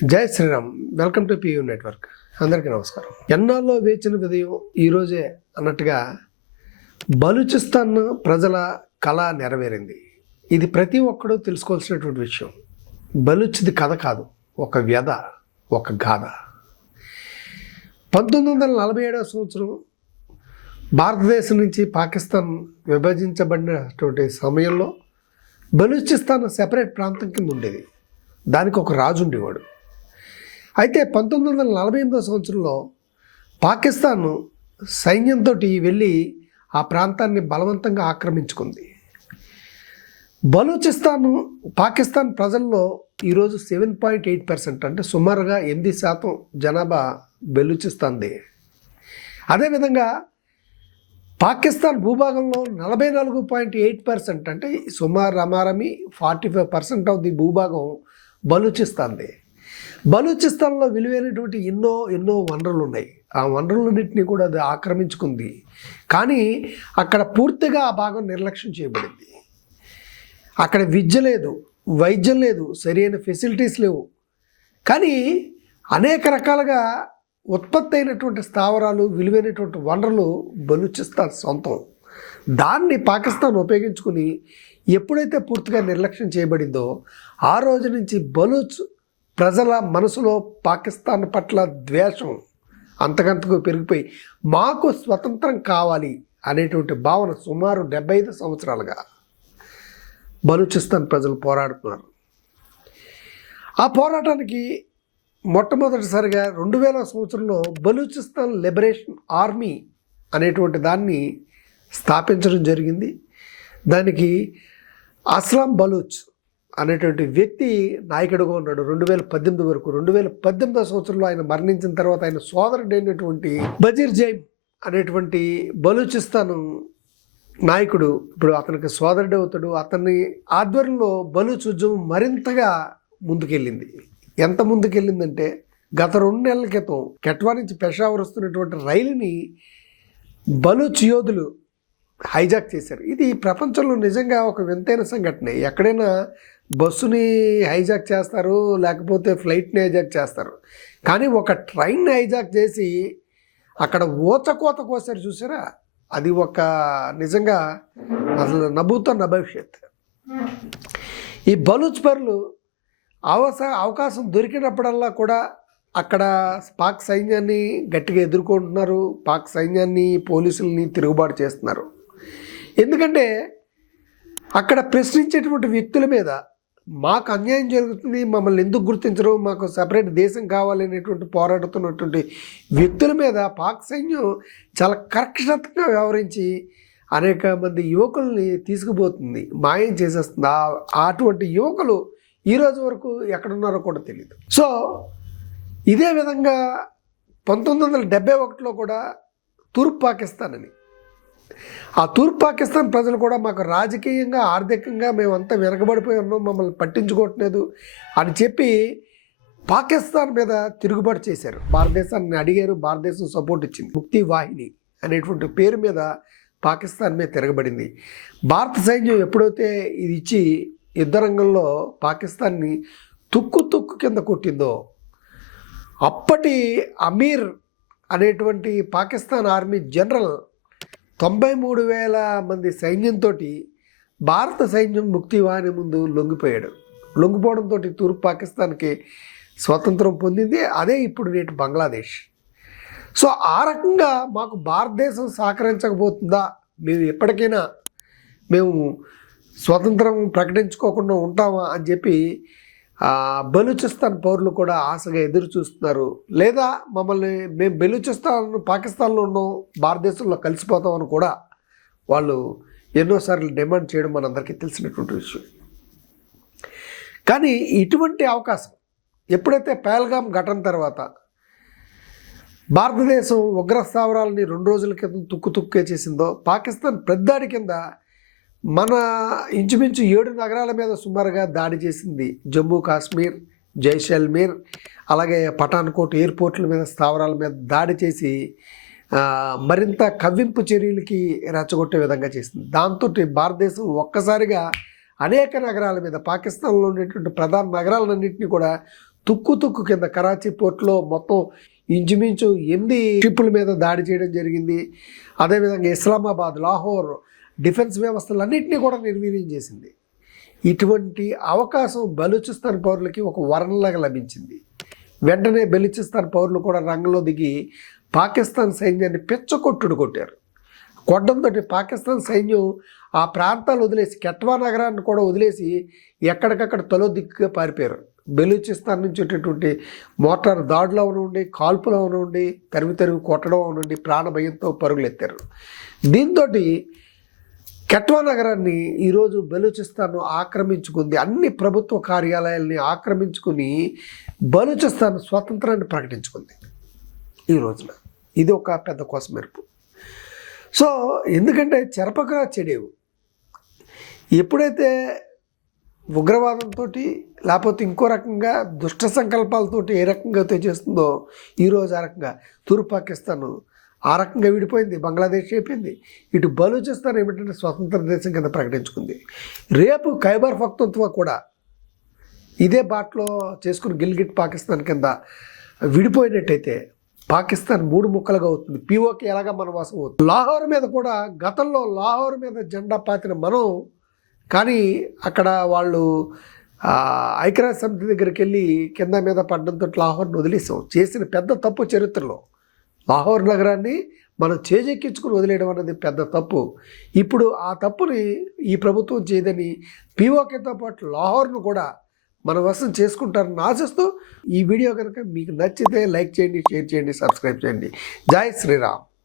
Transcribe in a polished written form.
జై Sriram. Welcome to PU network. అందరికీ నమస్కారం. ఎన్నాళ్ళలో వేచిన విజయం ఈరోజే అన్నట్టుగా బలూచిస్తాన్ ప్రజల కళ నెరవేరింది. ఇది ప్రతి ఒక్కరూ తెలుసుకోవాల్సినటువంటి విషయం. బలూచ్ది కథ కాదు, ఒక వ్యధ, ఒక గాథ. 1947వ సంవత్సరం భారతదేశం నుంచి పాకిస్తాన్ విభజించబడినటువంటి సమయంలో బలూచిస్తాన్ సెపరేట్ ప్రాంతం కింద ఉండేది. దానికి ఒక రాజు ఉండేవాడు. అయితే 1948వ సంవత్సరంలో పాకిస్తాన్ సైన్యంతో వెళ్ళి ఆ ప్రాంతాన్ని బలవంతంగా ఆక్రమించుకుంది. బలూచిస్తాన్ పాకిస్తాన్ ప్రజల్లో ఈరోజు 7.8%, అంటే సుమారుగా 8% జనాభా బలూచిస్తాన్దే. అదేవిధంగా పాకిస్తాన్ భూభాగంలో 44.8%, అంటే సుమారు రమారమి 45% ఆఫ్ ది భూభాగం బలూచిస్తాన్దే. బలూచిస్తాన్లో విలువైనటువంటి ఎన్నో వనరులు ఉన్నాయి. ఆ వనరులన్నింటినీ కూడా అది ఆక్రమించుకుంది. కానీ అక్కడ పూర్తిగా ఆ భాగం నిర్లక్ష్యం చేయబడింది. అక్కడ విద్య లేదు, వైద్యం లేదు, సరైన ఫెసిలిటీస్ లేవు. కానీ అనేక రకాలుగా ఉత్పత్తి అయినటువంటి స్థావరాలు, విలువైనటువంటి వనరులు బలూచిస్తాన్ సొంతం. దాన్ని పాకిస్తాన్ ఉపయోగించుకుని ఎప్పుడైతే పూర్తిగా నిర్లక్ష్యం చేయబడిందో ఆ రోజు నుంచి బలూచ్ ప్రజల మనసులో పాకిస్తాన్ పట్ల ద్వేషం అంతకంతకు పెరిగిపోయి మాకు స్వతంత్రం కావాలి అనేటువంటి భావన సుమారు 75 సంవత్సరాలుగా బలూచిస్తాన్ ప్రజలు పోరాడుతున్నారు. ఆ పోరాటానికి మొట్టమొదటిసారిగా 2000వ సంవత్సరంలో బలూచిస్తాన్ లిబరేషన్ ఆర్మీ అనేటువంటి దాన్ని స్థాపించడం జరిగింది. దానికి అస్లాం బలూచ్ అనేటువంటి వ్యక్తి నాయకుడిగా ఉన్నాడు 2018 వరకు. 2018వ సంవత్సరంలో ఆయన మరణించిన తర్వాత ఆయన సోదరుడు అయినటువంటి బజీర్ జైమ్ అనేటువంటి బలూచిస్తాన్ నాయకుడు ఇప్పుడు అతనికి సోదరుడు అవుతాడు. అతని ఆధ్వర్యంలో బలూచ్ ఉద్యమం మరింతగా ముందుకెళ్ళింది. ఎంత ముందుకెళ్ళిందంటే గత 2 నెలల క్రితం కెట్వా నుంచి పెషావర్ వస్తున్నటువంటి రైలుని బలూచ్ యోధులు హైజాక్ చేశారు. ఇది ప్రపంచంలో నిజంగా ఒక వింతైన సంఘటన. ఎక్కడైనా బస్సుని హైజాక్ చేస్తారు, లేకపోతే ఫ్లైట్ని హైజాక్ చేస్తారు. కానీ ఒక ట్రైన్ని హైజాక్ చేసి అక్కడ ఊచకోత కోసారు చూసారా, అది ఒక నిజంగా అసలు నభూతో నభవిష్యత్. ఈ బలూచ్ పరులు అవకాశం దొరికినప్పుడల్లా కూడా అక్కడ పాక్ సైన్యాన్ని గట్టిగా ఎదుర్కొంటున్నారు. పాక్ సైన్యాన్ని, పోలీసుల్ని తిరుగుబాటు చేస్తున్నారు. ఎందుకంటే అక్కడ ప్రశ్నించేటువంటి వ్యక్తుల మీద మాకు అన్యాయం జరుగుతుంది, మమ్మల్ని ఎందుకు గుర్తించరు, మాకు సపరేట్ దేశం కావాలనేటువంటి పోరాడుతున్నటువంటి వ్యక్తుల మీద పాక్ సైన్యం చాలా కర్కశంగా వ్యవహరించి అనేక మంది యువకుల్ని తీసుకుపోతుంది, మాయం చేసేస్తుంది. అటువంటి యువకులు ఈరోజు వరకు ఎక్కడున్నారో కూడా తెలియదు. సో ఇదే విధంగా 1971లో కూడా తూర్పు పాకిస్తాన్ అని, ఆ తూర్పు పాకిస్తాన్ ప్రజలు కూడా మాకు రాజకీయంగా, ఆర్థికంగా మేమంతా వెనకబడిపోయి ఉన్నాం, మమ్మల్ని పట్టించుకోవట్లేదు అని చెప్పి పాకిస్తాన్ మీద తిరుగుబాటు చేశారు. భారతదేశాన్ని అడిగారు, భారతదేశం సపోర్ట్ ఇచ్చింది. ముక్తి వాహిని అనేటువంటి పేరు మీద పాకిస్తాన్ మీద తిరగబడింది. భారత సైన్యం ఎప్పుడైతే ఇది ఇచ్చి యుద్ధ రంగంలో పాకిస్తాన్ని తుక్కు కింద కొట్టిందో అప్పటి అమీర్ అనేటువంటి పాకిస్తాన్ ఆర్మీ జనరల్ 93,000 మంది సైన్యంతో భారత సైన్యం ముక్తి వాహిని ముందు లొంగిపోయాడు. లొంగిపోవడంతో తూర్పు పాకిస్తాన్కి స్వతంత్రం పొందింది. అదే ఇప్పుడు నేటి బంగ్లాదేశ్. సో ఆ రకంగా మాకు భారతదేశం సహకరించకపోతుందా, మేము ఎప్పటికైనా మేము స్వతంత్రం ప్రకటించుకోకుండా ఉంటామా అని చెప్పి బలూచిస్తాన్ పౌరులు కూడా ఆశగా ఎదురు చూస్తున్నారు. లేదా మమ్మల్ని మేము బలూచిస్తాన్ పాకిస్తాన్లో ఉన్నాం, భారతదేశంలో కలిసిపోతామని కూడా వాళ్ళు ఎన్నోసార్లు డిమాండ్ చేయడం మనందరికీ తెలిసినటువంటి విషయం. కానీ ఇటువంటి అవకాశం ఎప్పుడైతే పహల్గామ్ ఘటన తర్వాత భారతదేశం ఉగ్ర స్థావరాలని 2 రోజుల క్రితం తుక్కే చేసిందో, పాకిస్తాన్ పెద్దాడి కింద మన ఇంచుమించు 7 నగరాల మీద సుమారుగా దాడి చేసింది. జమ్మూ కాశ్మీర్, జైసల్మేర్, అలాగే పఠాన్కోట్ ఎయిర్పోర్ట్ల మీద, స్థావరాల మీద దాడి చేసి మరింత కవ్వింపు చర్యలకి రెచ్చగొట్టే విధంగా చేసింది. దాంతో భారతదేశం ఒక్కసారిగా అనేక నగరాల మీద, పాకిస్తాన్లో ఉండేటువంటి ప్రధాన నగరాలన్నింటినీ కూడా తుక్కు కింద కరాచీ పోర్ట్లో మొత్తం ఇంచుమించు 8 షిప్పుల మీద దాడి చేయడం జరిగింది. అదేవిధంగా ఇస్లామాబాద్, లాహోర్ డిఫెన్స్ వ్యవస్థలన్నింటినీ కూడా నిర్వీర్యం చేసింది. ఇటువంటి అవకాశం బలూచిస్తాన్ పౌరులకి ఒక వరంలాగా లభించింది. వెంటనే బలూచిస్తాన్ పౌరులు కూడా రంగంలో దిగి పాకిస్తాన్ సైన్యాన్ని కొట్టారు. కొట్టడంతో పాకిస్తాన్ సైన్యం ఆ ప్రాంతాలు వదిలేసి కెట్వా నగరాన్ని కూడా వదిలేసి ఎక్కడికక్కడ తలో దిక్కుగా పారిపోయారు. బలూచిస్తాన్ నుంచి వచ్చేటువంటి మోటార్ దాడులు అవనండి, కాల్పులు అవనండి, తరిమి కొట్టడం అవనండి, ప్రాణభయంతో పరుగులెత్తారు. దీంతో కెట్వా నగరాన్ని ఈరోజు బలూచిస్తాన్ ఆక్రమించుకుంది. అన్ని ప్రభుత్వ కార్యాలయాల్ని ఆక్రమించుకుని బలూచిస్తాన్ స్వాతంత్రాన్ని ప్రకటించుకుంది ఈ రోజున. ఇది ఒక పెద్ద కోసమెరుపు. సో ఎందుకంటే చెరపక చెడేవు. ఎప్పుడైతే ఉగ్రవాదంతో లేకపోతే ఇంకో రకంగా దుష్ట సంకల్పాలతోటి ఏ రకంగా అయితే చేస్తుందో ఈరోజు ఆ రకంగా తూర్పు పాకిస్తాన్ ఆ రకంగా విడిపోయింది, బంగ్లాదేశ్ అయిపోయింది. ఇటు బలూచిస్తాన్ ఏమిటంటే స్వతంత్ర దేశం కింద ప్రకటించుకుంది. రేపు ఖైబర్ పఖ్తూన్ఖ్వా కూడా ఇదే బాటలో చేసుకుని గిల్గిట్ పాకిస్తాన్ కింద విడిపోయినట్టయితే పాకిస్తాన్ 3 ముక్కలుగా అవుతుంది. పీఓకే ఎలాగా మన వాసం అవుతుంది. లాహోర్ మీద కూడా గతంలో లాహోర్ మీద జెండా పాతిన మనం, కానీ అక్కడ వాళ్ళు ఐక్యరాజ్య సమితి దగ్గరికి వెళ్ళి కింద మీద పడ్డంతో లాహోర్ని వదిలేసాం. చేసిన పెద్ద తప్పు చరిత్రలో లాహోర్ నగరాన్ని మనం చేజెక్కించుకుని వదిలేయడం అనేది పెద్ద తప్పు. ఇప్పుడు ఆ తప్పుని ఈ ప్రభుత్వం చేయదని పీఓకేతో పాటు లాహోర్ను కూడా మన వశం చేసుకుంటారని ఆశిస్తూ ఈ వీడియో కనుక మీకు నచ్చితే లైక్ చేయండి, షేర్ చేయండి, సబ్స్క్రైబ్ చేయండి. జై శ్రీరామ్.